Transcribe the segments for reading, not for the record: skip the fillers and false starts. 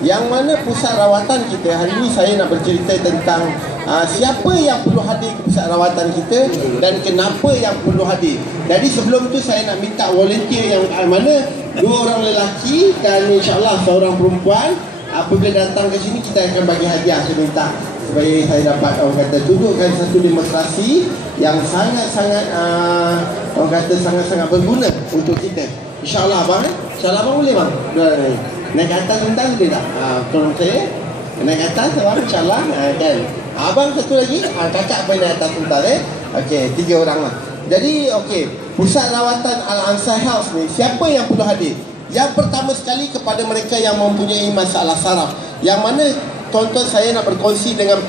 Yang mana pusat rawatan kita, hari ini saya nak bercerita tentang siapa yang perlu hadir ke pusat rawatan kita dan kenapa yang perlu hadir. Jadi sebelum tu saya nak minta volunteer yang mana 2 orang lelaki dan insyaAllah seorang perempuan. Apabila datang ke sini kita akan bagi hadiah. Saya minta supaya saya dapat orang kata tunjukkan satu demonstrasi yang sangat-sangat orang kata sangat-sangat berguna untuk kita. InsyaAllah abang InsyaAllah abang boleh bang? Naik ke atas sebentar boleh tak? Tolong saya naik ke atas abang insyaAllah kan. Abang satu lagi kakak boleh naik atas sebentar Okey, 3 orang lah. Jadi okey, pusat rawatan Al-Ansar Health ni siapa yang perlu hadir? Yang pertama sekali kepada mereka yang mempunyai masalah saraf, yang mana tuan-tuan saya nak berkongsi dengan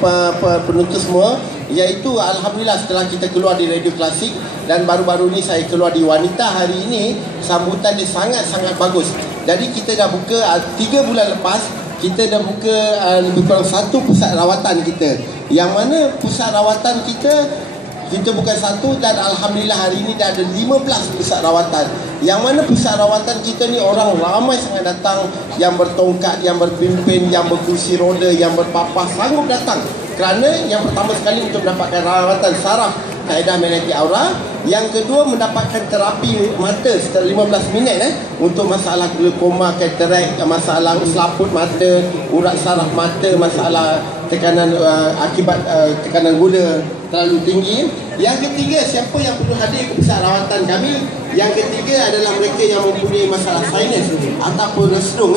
penonton semua, iaitu alhamdulillah setelah kita keluar di Radio Klasik dan baru-baru ni saya keluar di Wanita hari ini, sambutan dia sangat-sangat bagus. Jadi kita dah buka 3 bulan lepas, kita dah buka lebih kurang 1 pusat rawatan kita, yang mana pusat rawatan kita bukan 1 dan alhamdulillah hari ini dah ada 15 pusat rawatan. Yang mana pusat rawatan kita ni orang ramai sangat datang, yang bertongkat, yang berpimpin, yang berkursi roda, yang berpapas sanggup datang. Kerana yang pertama sekali untuk mendapatkan rawatan saraf kaedah magnetik aura, yang kedua mendapatkan terapi mata sekitar 15 minit untuk masalah glaukoma, katarak, masalah selaput mata, urat saraf mata, masalah tekanan akibat tekanan gula terlalu tinggi. Yang ketiga, siapa yang perlu hadir ke pusat rawatan kami? Yang ketiga adalah mereka yang mempunyai masalah sinus ataupun resdung.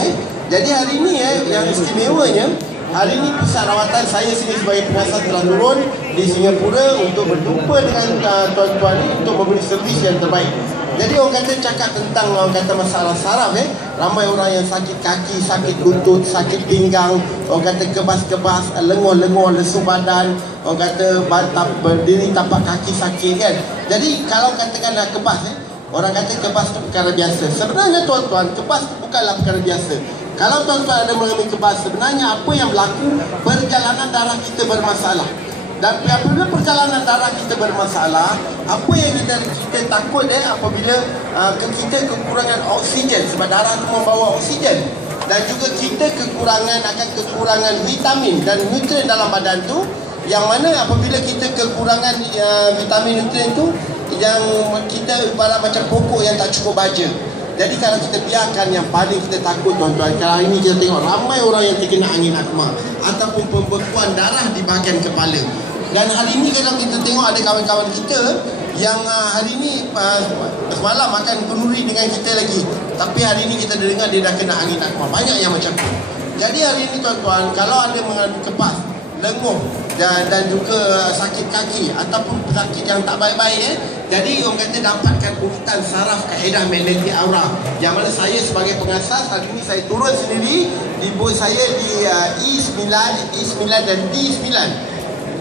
Jadi hari ini yang istimewanya, hari ini pusat rawatan saya sendiri sebagai pengasas telah turun di Singapura untuk berjumpa dengan tuan-tuan ini untuk memberi servis yang terbaik. Jadi orang kata cakap tentang orang kata masalah saraf ramai orang yang sakit kaki, sakit lutut, sakit pinggang, orang kata kebas-kebas, lenguh-lenguh, lesu badan, orang kata berdiri tapak kaki sakit kan. Jadi kalau katakan kebas orang kata kebas itu perkara biasa. Sebenarnya tuan-tuan, kebas itu bukanlah perkara biasa. Kalau tuan-tuan ada mengalami kebas, sebenarnya apa yang berlaku? Perjalanan darah kita bermasalah. Dan apabila perjalanan darah kita bermasalah, apa yang kita takut apabila kita kekurangan oksigen, sebab darah itu membawa oksigen, dan juga kita kekurangan vitamin dan nutrien dalam badan tu, yang mana apabila kita kekurangan vitamin nutrien tu, yang kita ibarat macam pokok yang tak cukup baja. Jadi kalau kita biarkan, yang paling kita takut tuan-tuan, kalau hari ini kita tengok ramai orang yang terkena angin akma ataupun pembekuan darah di bahagian kepala. Dan hari ini kalau kita tengok ada kawan-kawan kita yang hari ini semalam makan kenduri dengan kita lagi, tapi hari ini kita dengar dia dah kena angin akma. Banyak yang macam tu. Jadi hari ini tuan-tuan, kalau ada mengalami kepas, lenguh dan juga sakit kaki ataupun sakit yang tak baik-baik jadi orang kata dapatkan urutan saraf kaedah magnetik aura, yang mana saya sebagai pengasas hari ini saya turun sendiri di booth saya di E9 dan D9.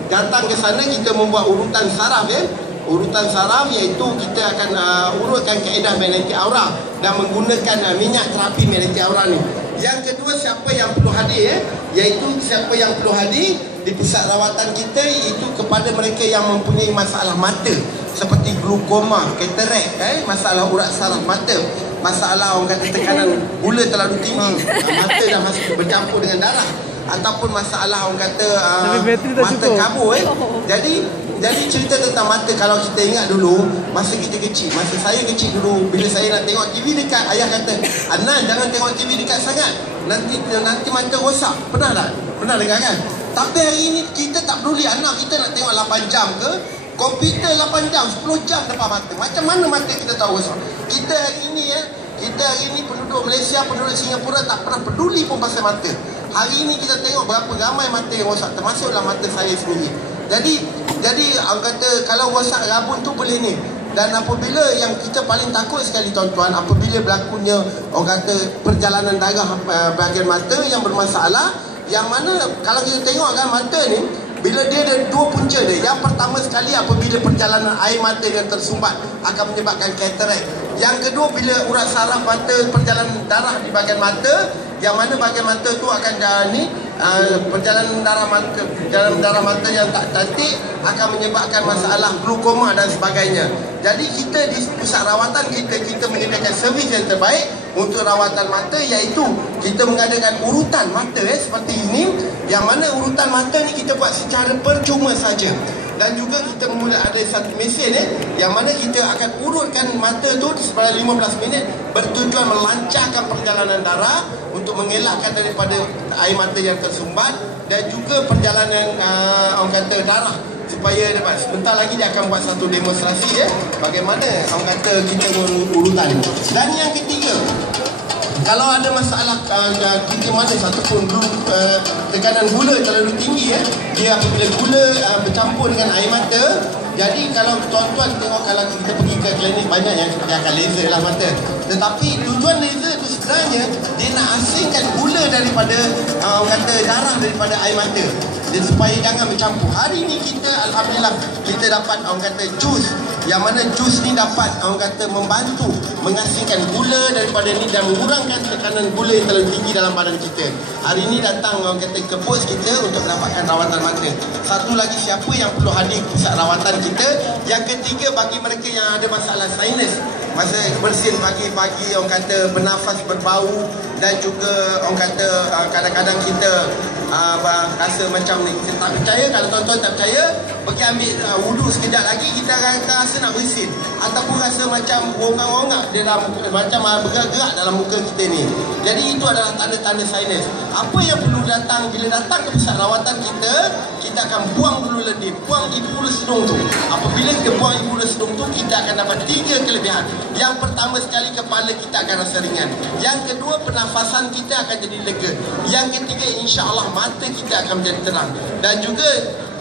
Datang ke sana kita membuat urutan saraf urutan saraf, iaitu kita akan urutkan kaedah magnetik aura dan menggunakan minyak terapi magnetik aura ni. Yang kedua, siapa yang perlu hadir iaitu siapa yang perlu hadir di pusat rawatan kita, iaitu kepada mereka yang mempunyai masalah mata seperti glaukoma, katarak, masalah urat saraf mata, masalah orang kata tekanan gula terlalu tinggi, mata dah masuk bercampur dengan darah, ataupun masalah orang kata mata kabur. Jadi cerita tentang mata, kalau kita ingat dulu masa kita kecil, masa saya kecil dulu, bila saya nak tengok TV dekat, ayah kata, "Adnan, jangan tengok TV dekat sangat, nanti mata rosak." Pernah tak? Pernah dengar kan? Tapi hari ini kita tak peduli anak kita nak tengok 8 jam ke, komputer 8 jam, 10 jam depan mata. Macam mana mata kita tahu rosak? Kita hari ini penduduk Malaysia, penduduk Singapura tak pernah peduli pun pasal mata. Hari ini kita tengok berapa ramai mata yang rosak, termasuklah mata saya sendiri. Jadi orang kata kalau rosak rabun tu boleh ni. Dan apabila yang kita paling takut sekali tuan-tuan, apabila berlakunya orang kata perjalanan darah bahagian mata yang bermasalah, yang mana kalau kita tengok kan mata ni, bila dia ada 2 punca dia. Yang pertama sekali apabila perjalanan air mata yang tersumbat akan menyebabkan katarak. Yang kedua, bila urat saraf mata, perjalanan darah di bahagian mata, yang mana bahagian mata tu akan perjalanan darah mata yang tak cantik akan menyebabkan masalah glaukoma dan sebagainya. Jadi kita di pusat rawatan kita menyediakan servis yang terbaik untuk rawatan mata, iaitu kita mengadakan urutan mata seperti ini, yang mana urutan mata ni kita buat secara percuma saja. Dan juga kita mula ada satu mesin yang mana kita akan urutkan mata tu sepanjang 15 minit, bertujuan melancarkan perjalanan darah untuk mengelakkan daripada air mata yang tersumbat, dan juga perjalanan orang kata darah, supaya dapat. Sebentar lagi dia akan buat satu demonstrasi bagaimana orang kata kita urutan. Dan yang ketiga, kalau ada masalah kita mana satu pun tekanan gula terlalu tinggi, dia apabila gula bercampur dengan air mata, jadi kalau tuan-tuan tengok, kalau kita pergi ke klinik banyak yang kita akan laser lah mata, tetapi tujuan laser tu sebenarnya dia nak asingkan gula daripada orang kata darah, daripada air mata, dia supaya jangan bercampur. Hari ni kita alhamdulillah kita dapat orang kata jus, yang mana jus ni dapat orang kata membantu mengasingkan gula daripada ni dan mengurangkan tekanan gula yang terlalu tinggi dalam badan kita. Hari ni datang orang kata ke pos kita untuk mendapatkan rawatan mata. Satu lagi, siapa yang perlu hadir pusat rawatan kita. Yang ketiga, bagi mereka yang ada masalah sinus, masa bersin pagi-pagi orang kata bernafas berbau, dan juga orang kata kadang-kadang kita rasa macam ni, kita tak percaya. Kalau tuan-tuan tak percaya, pergi ambil wuduk sekejap lagi, kita akan rasa nak bersin, ataupun rasa macam rongak-rongak dia dalam, macam bergerak-gerak dalam muka kita ni. Jadi itu adalah tanda-tanda sinus. Apa yang perlu datang, bila datang ke pusat rawatan kita, kita akan buang dulu lendir, buang infus hidung tu. Apabila kita buang infus hidung tu, kita akan dapat 3 kelebihan. Yang pertama sekali, kepala kita akan rasa ringan. Yang kedua, pernafasan kita akan jadi lega. Yang ketiga, insya-Allah mata kita akan menjadi terang. Dan juga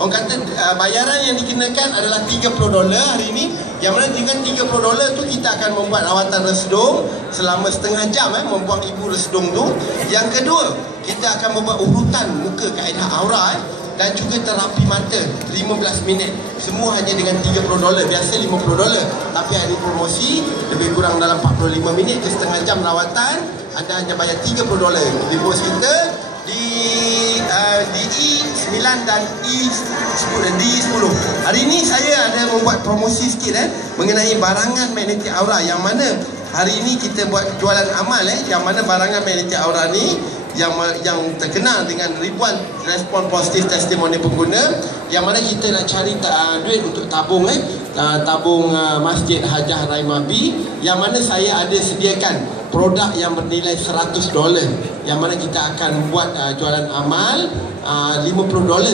orang kata bayaran yang dikenakan adalah $30 hari ini, yang mana dengan $30 tu kita akan membuat rawatan resdung selama setengah jam, membuang ibu resdung tu. Yang kedua, kita akan membuat urutan muka kaedah aura, dan juga terapi mata 15 minit. Semua hanya dengan $30. Biasa $50, tapi hari promosi lebih kurang dalam 45 minit ke setengah jam rawatan, anda hanya bayar $30. Di bos kita di E9 dan D10. Hari ini saya ada membuat promosi sikit mengenai barangan magnetik aura, yang mana hari ini kita buat jualan amal yang mana barangan magnetik aura ni yang terkenal dengan ribuan respon positif testimoni pengguna, yang mana kita nak cari duit untuk tabung tabung Masjid Hajah Raimabi, yang mana saya ada sediakan produk yang bernilai $100, yang mana kita akan buat jualan amal $50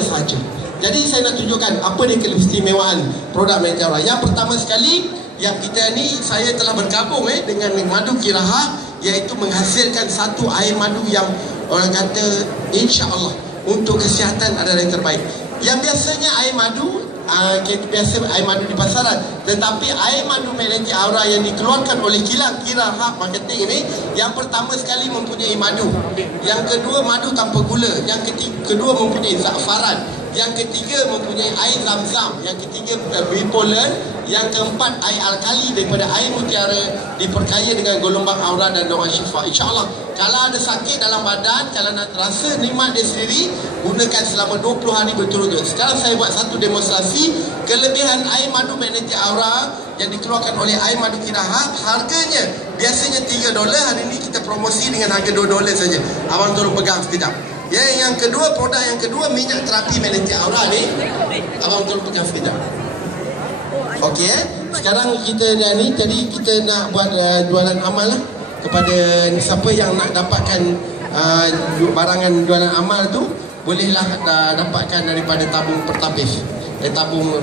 saja. Jadi saya nak tunjukkan apa dia keistimewaan produk magnetik aura. Yang pertama sekali, yang kita ni, saya telah bergabung dengan madu Kiraha, iaitu menghasilkan satu air madu yang orang kata insya-Allah untuk kesihatan adalah yang terbaik. Yang biasanya air madu, biasa air madu di pasaran, tetapi air madu magnetik aura yang dikeluarkan oleh kilang Kiraha Marketing ini, yang pertama sekali mempunyai madu, yang kedua madu tanpa gula, yang kedua mempunyai za'faran, yang ketiga mempunyai air zam-zam, yang ketiga bipolar, yang keempat air alkali daripada air mutiara, diperkaya dengan gelombang aura dan doa syifa. InsyaAllah kalau ada sakit dalam badan, kalau nak rasa nikmat dia sendiri, gunakan selama 20 hari berturut-turut. Sekarang saya buat satu demonstrasi kelebihan air madu magnetik aura yang dikeluarkan oleh air madu Kiraha. Harganya biasanya $3, hari ini kita promosi dengan harga $2 saja. Abang tolong pegang sekejap. Ya, yang kedua, produk yang kedua, minyak terapi magnetik aura ni, abang tolong pegang sekejap. Okey, sekarang kita dah ni, jadi kita nak buat jualan amal kepada siapa yang nak dapatkan barangan jualan amal tu, bolehlah dapatkan daripada tabung pertapis, tabung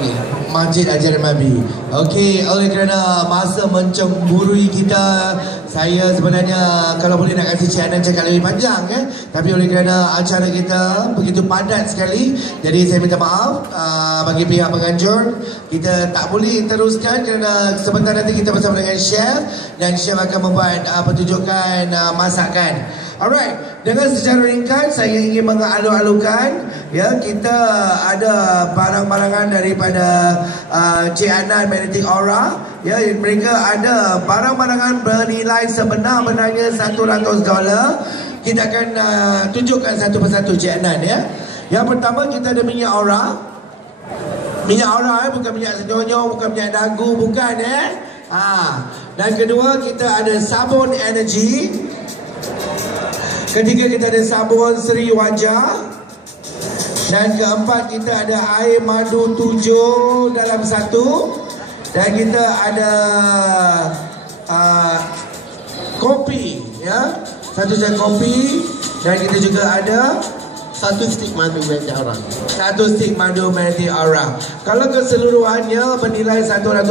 ni Masjid Hajah Raimabi. Okey, oleh kerana masa mencemburui kita, saya sebenarnya kalau boleh nak kasih Cik Adnan cakap lebih panjang tapi oleh kerana acara kita begitu padat sekali, jadi saya minta maaf bagi pihak penganjur, kita tak boleh teruskan kerana sebentar nanti kita bersama dengan chef, dan chef akan membuat pertunjukan masakan. Alright, dengan secara ringkas saya ingin mengalu-alukan kita ada barang-barangan daripada Cik Adnan Magnetic Aura. Mereka ada barang-barangan bernilai sebenar-benarnya $100. Kita akan tunjukkan satu persatu Cik Adnan Yang pertama, kita ada minyak aura. Minyak aura bukan minyak senyonyo, bukan minyak dagu, bukan Dan kedua kita ada sabun energy. Ketiga kita ada sabun seri wajah. Dan keempat kita ada air madu 7 dalam 1. Dan kita ada kopi, ya, 1 set kopi. Dan kita juga ada 1 stik madu Meteora. 1 stik madu Meteora. Kalau keseluruhannya bernilai $100,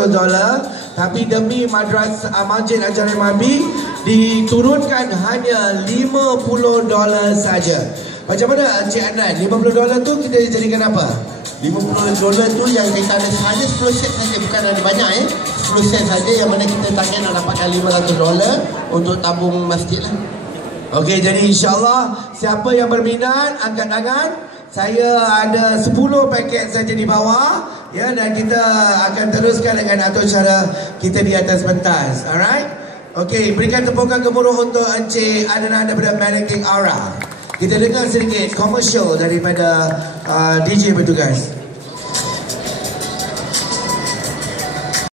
tapi demi Masjid Ajaran Mabi diturunkan hanya $50 saja. Macam mana Encik Adnan? $50 tu kita jadikan apa? $50 tu yang kita ada hanya 10 set saja, bukan ada banyak 10 set saja, yang mana kita target nak dapatkan $500 untuk tabung masjid lah. Okey, jadi insyaAllah siapa yang berminat angkat tangan. Saya ada 10 paket saja di bawah, ya, dan kita akan teruskan dengan atur cara kita di atas pentas. Alright? Okey, berikan tepukan gemuruh untuk Encik Adnan daripada Magnetic Aura. Kita dengar sedikit komersial daripada DJ bertugas.